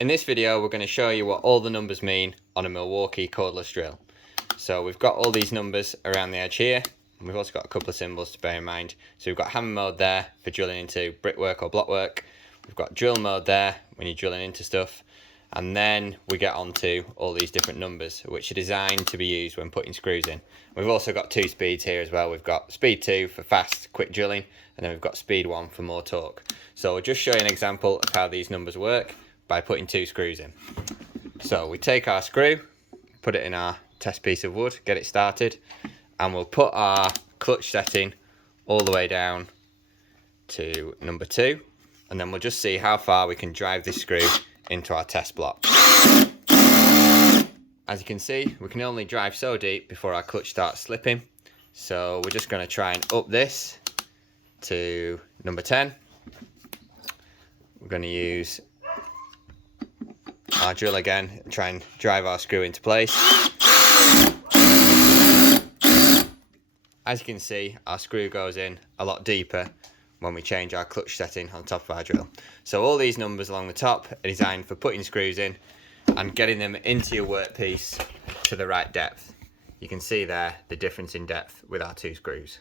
In this video we're going to show you what all the numbers mean on a Milwaukee cordless drill. So we've got all these numbers around the edge here, and we've also got a couple of symbols to bear in mind. So we've got hammer mode there for drilling into brickwork or blockwork. We've got drill mode there when you're drilling into stuff. And then we get onto all these different numbers which are designed to be used when putting screws in. We've also got two speeds here as well. We've got speed 2 for fast, quick drilling, and then we've got speed 1 for more torque. So we'll just show you an example of how these numbers work by putting two screws in. So we take our screw, put it in our test piece of wood, get it started, and we'll put our clutch setting all the way down to number 2, and then we'll just see how far we can drive this screw into our test block. As you can see, we can only drive so deep before our clutch starts slipping, so we're just going to try and up this to number 10. We're going to use our drill again and try and drive our screw into place. As you can see, our screw goes in a lot deeper when we change our clutch setting on top of our drill. So all these numbers along the top are designed for putting screws in and getting them into your workpiece to the right depth. You can see there the difference in depth with our two screws.